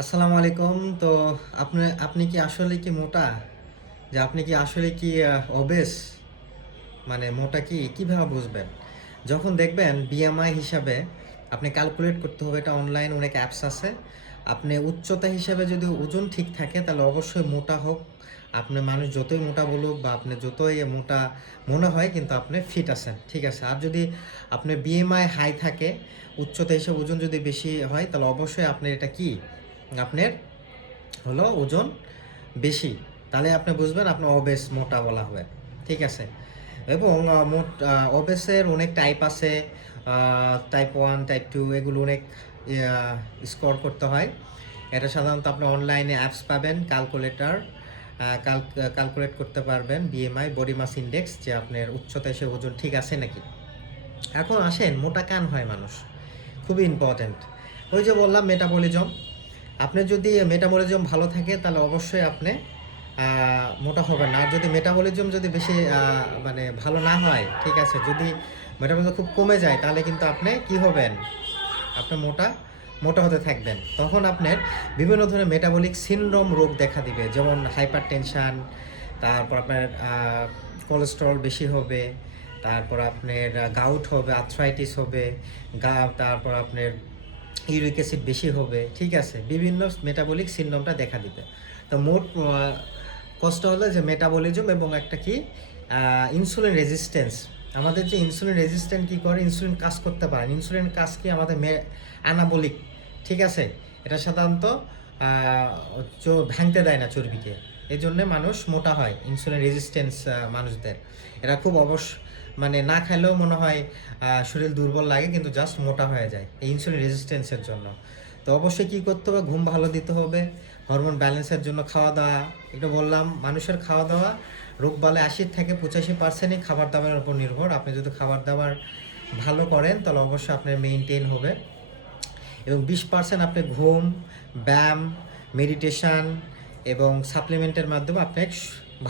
আসসালামু আলাইকুম। তো আপনি আপনি কি আসলে কি মোটা? যে আপনি কি আসলে কি ওবেস? মানে মোটা কি কিভাবে বুঝবেন? যখন দেখবেন বিএমআই হিসাবে আপনি ক্যালকুলেট করতে হবে, এটা অনলাইন অনেক অ্যাপস আছে। আপনি উচ্চতা হিসাবে যদি ওজন ঠিক থাকে তাহলে অবশ্যই মোটা হোক। আপনি মানুষ যতই মোটা বলুক বা আপনি যতই মোটা মনে হয় কিন্তু আপনি ফিট আছেন। ঠিক আছে? আর যদি আপনার বিএমআই হাই থাকে, উচ্চতা হিসেবে ওজন যদি বেশি হয় তাহলে অবশ্যই আপনার এটা কি? আপনার হলো ওজন বেশি। তাহলে আপনি বুঝবেন আপনার অবেস মোটা বলা হবে। ঠিক আছে? এবং অবেসের অনেক টাইপ আছে। টাইপ 1, টাইপ 2 এগুলো অনেক স্কোর করতে হয়। এটা সাধারণত আপনি অনলাইনে অ্যাপস পাবেন, ক্যালকুলেটর ক্যালকুলেট করতে পারবেন বিএমআই, বডি মাস ইনডেক্স, যে আপনার উচ্চতা এসে ওজন ঠিক আছে নাকি। এখন আসেন মোটা কেন হয় মানুষ, খুবই ইম্পর্ট্যান্ট। ওই যে বললাম মেটাবলিজম, আপনার যদি মেটাবলিজম ভালো থাকে তাহলে অবশ্যই আপনি মোটা হবেন না। আর যদি মেটাবলিজম যদি বেশি মানে ভালো না হয়, ঠিক আছে, যদি মেটাবলিজম খুব কমে যায় তাহলে কিন্তু আপনি কি হবেন, আপনি মোটা মোটা হতে থাকবেন। তখন আপনার বিভিন্ন ধরনের মেটাবলিক সিনড্রোম রোগ দেখা দিবে, যেমন হাইপার টেনশান, তারপর আপনার কোলেস্টেরল বেশি হবে, তারপর আপনার গাউট হবে, আর্থ্রাইটিস হবে, তারপর আপনার ইউরিক অ্যাসিড বেশি হবে। ঠিক আছে, বিভিন্ন মেটাবলিক সিনড্রোমটা দেখা দিবে। তো মোট কষ্ট হলো যে মেটাবলিজম এবং একটা কি ইনসুলিন রেজিস্ট্যান্স। আমাদের যে ইনসুলিন রেজিস্ট্যান্ট কী করে, ইনসুলিন কাজ করতে পারে, ইনসুলিন কাজ কি আমাদের অ্যানাবলিক। ঠিক আছে, এটা সাধারণত ভাঙতে দেয় না চর্বিকে, এই জন্যে মানুষ মোটা হয়, ইনসুলিন রেজিস্ট্যান্স মানুষদের। এরা খুব মানে না খাইলেও মনে হয় শরীর দুর্বল লাগে, কিন্তু জাস্ট মোটা হয়ে যায় এই ইনসুলিন রেজিস্ট্যান্সের জন্য। তো অবশ্যই কী করতে হবে, ঘুম ভালো দিতে হবে, হরমোন ব্যালেন্সের জন্য খাওয়া দাওয়া। এটা বললাম, মানুষের খাওয়া দাওয়া রোগবালাই 80 থেকে 85%ই খাবার দাবারের উপর নির্ভর। আপনি যদি খাবার দাবার ভালো করেন তাহলে অবশ্যই আপনার মেইনটেইন হবে। এবং 20% আপনি ঘুম, ব্যায়াম, মেডিটেশান এবং সাপ্লিমেন্টের মাধ্যমে আপনার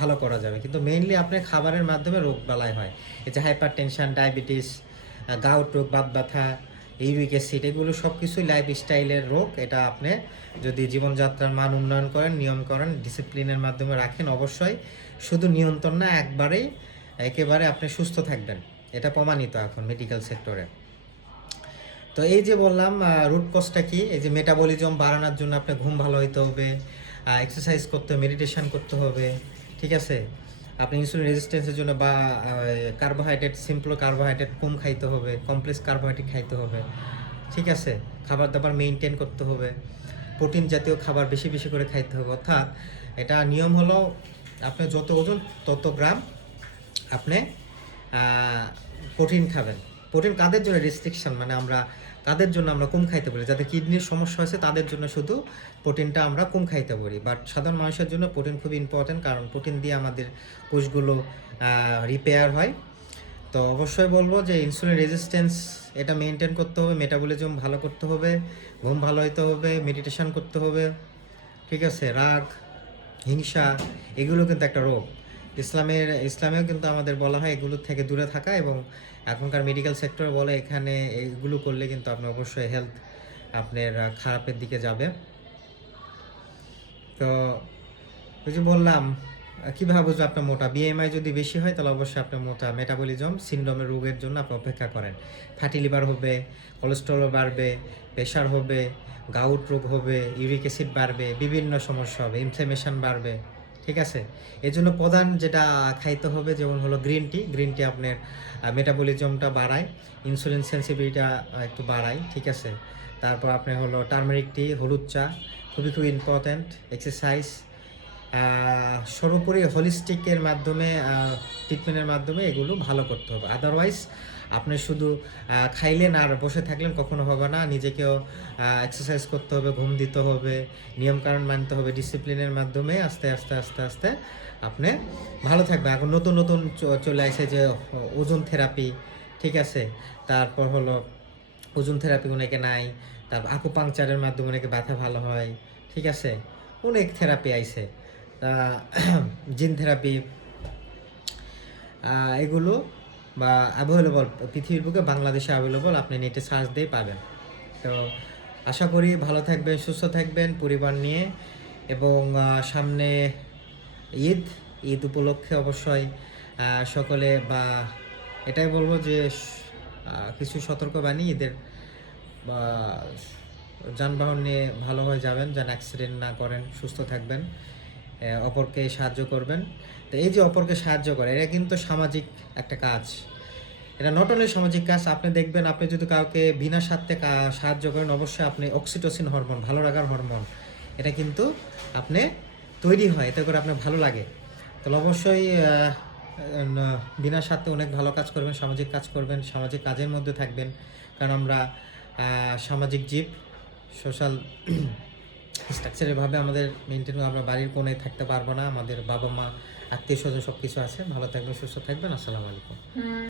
ভালো করা যাবে। কিন্তু মেইনলি আপনার খাবারের মাধ্যমে রোগ বালাই হয়। এই যে হাইপার টেনশান, ডায়াবেটিস, গাউট রোগ, বাত ব্যথা, ইউরিক অ্যাসিড, এগুলো সব কিছুই লাইফস্টাইলের রোগ। এটা আপনি যদি জীবনযাত্রার মান উন্নয়ন করেন, নিয়ম করেন, ডিসিপ্লিনের মাধ্যমে রাখেন, অবশ্যই শুধু নিয়ন্ত্রণ না, একেবারে আপনি সুস্থ থাকবেন। এটা প্রমাণিত এখন মেডিকেল সেক্টরে। তো এই যে বললাম রুট কজটা কি, এই যে মেটাবলিজম বাড়ানোর জন্য আপনার ঘুম ভালো হইতে হবে, এক্সারসাইজ করতে হবে, মেডিটেশন করতে হবে। ঠিক আছে, আপনি ইনসুলিন রেজিস্ট্যান্সের জন্য বা কার্বোহাইড্রেট, সিম্পল কার্বোহাইড্রেট কম খাইতে হবে, কমপ্লেক্স কার্বোহাইড্রেট খাইতে হবে। ঠিক আছে, খাবার দাবার মেনটেন করতে হবে, প্রোটিন জাতীয় খাবার বেশি বেশি করে খাইতে হবে। অর্থাৎ এটা নিয়ম হলো, আপনি যত ওজন তত গ্রাম আপনি প্রোটিন খাবেন। প্রোটিন কাদের জন্য রেস্ট্রিকশন, মানে কাদের জন্য আমরা কম খাইতে পারি, যাদের কিডনির সমস্যা আছে তাদের জন্য শুধু প্রোটিনটা আমরা কম খাইতে পারি। বাট সাধারণ মানুষের জন্য প্রোটিন খুব ইম্পর্ট্যান্ট, কারণ প্রোটিন দিয়ে আমাদের কোষগুলো রিপেয়ার হয়। তো অবশ্যই বলবো যে ইনসুলিন রেজিস্ট্যান্স এটা মেনটেন করতে হবে, মেটাবলিজম ভালো করতে হবে, ঘুম ভালো হইতে হবে, মেডিটেশন করতে হবে। ঠিক আছে, রাগ, হিংসা, এগুলো কিন্তু একটা রোগ। ইসলামেও কিন্তু আমাদের বলা হয় এগুলো থেকে দূরে থাকা, এবং এখনকার মেডিকেল সেক্টরে বলে এখানে এগুলো করলে কিন্তু আপনার অবশ্যই হেলথ আপনার খারাপের দিকে যাবে। তো ওই যে বললাম, কীভাবে বুঝবে আপনার মোটা, বিএমআই যদি বেশি হয় তাহলে অবশ্যই আপনার মোটা। মেটাবলিজম সিনড্রোমের রোগের জন্য আপনি অপেক্ষা করেন, ফ্যাটি লিভার হবে, কোলেস্টেরল বাড়বে, প্রেশার হবে, গাউট রোগ হবে, ইউরিক অ্যাসিড বাড়বে, বিভিন্ন সমস্যা হবে, ইনফ্লামেশন বাড়বে। ঠিক আছে, এই জন্য প্রধান যেটা খাইতে হবে যেমন হলো গ্রিন টি আপনার মেটাবলিজমটা বাড়ায়, ইনসুলিন সেন্সিটিভিটিটা একটু বাড়ায়। ঠিক আছে, তারপর আপনার হলো টার্মেরিক টি, হলুদ চা, খুবই খুবই ইম্পর্ট্যান্ট। এক্সারসাইজ, সর্বোপরি হোলিস্টিকের মাধ্যমে, ট্রিটমেন্টের মাধ্যমে এগুলো ভালো করতে হবে। আদারওয়াইজ আপনি শুধু খাইলেন আর বসে থাকলেন কখনো হবে না। নিজেকেও এক্সারসাইজ করতে হবে, ঘুম দিতে হবে, নিয়মকানুন মানতে হবে, ডিসিপ্লিনের মাধ্যমে আস্তে আস্তে আস্তে আস্তে আপনি ভালো থাকবেন। এখন নতুন নতুন চলে আসে যে ওজন থেরাপি। ঠিক আছে, তারপর হলো ওজন থেরাপি অনেকে নাই, তারপর আকুপাংচারের মাধ্যমে অনেকে ব্যথা ভালো হয়। ঠিক আছে, অনেক থেরাপি আইছে, জিন থেরাপি, এগুলো বা অ্যাভেলেবল পৃথিবীর বুকে, বাংলাদেশে অ্যাভেলেবল, আপনি নেটে সার্চ দিয়ে পাবেন। তো আশা করি ভালো থাকবেন, সুস্থ থাকবেন পরিবার নিয়ে। এবং সামনে ঈদ, ঈদ উপলক্ষে অবশ্যই সকলে বা এটাই বলবো যে কিছু সতর্কবাণী ঈদের বা যানবাহন নিয়ে ভালোভাবে যাবেন, যেন অ্যাক্সিডেন্ট না করেন, সুস্থ থাকবেন, অপরকে সাহায্য করবেন। তো এই যে অপরকে সাহায্য করে, এটা কিন্তু সামাজিক একটা কাজ। এটা নট অনলি সামাজিক কাজ। আপনি দেখবেন, আপনি যদি কাউকে বিনা স্বার্থে সাহায্য করেন, অবশ্যই আপনি অক্সিটোসিন হরমোন, ভালো লাগার হরমোন, এটা কিন্তু আপনি তৈরি হয়, এতে করে আপনার ভালো লাগে। তাহলে অবশ্যই বিনা স্বার্থে অনেক ভালো কাজ করবেন, সামাজিক কাজ করবেন, সামাজিক কাজের মধ্যে থাকবেন। কারণ আমরা সামাজিক জীব, সোশ্যাল স্ট্রাকচারেরভাবে আমাদের মেনটেন, আমরা বাড়ির কোণে থাকতে পারবো না, আমাদের বাবা মা আত্মীয় স্বজন সব কিছু আছে। ভালো থাকবেন, সুস্থ থাকবেন। আসসালামু আলাইকুম।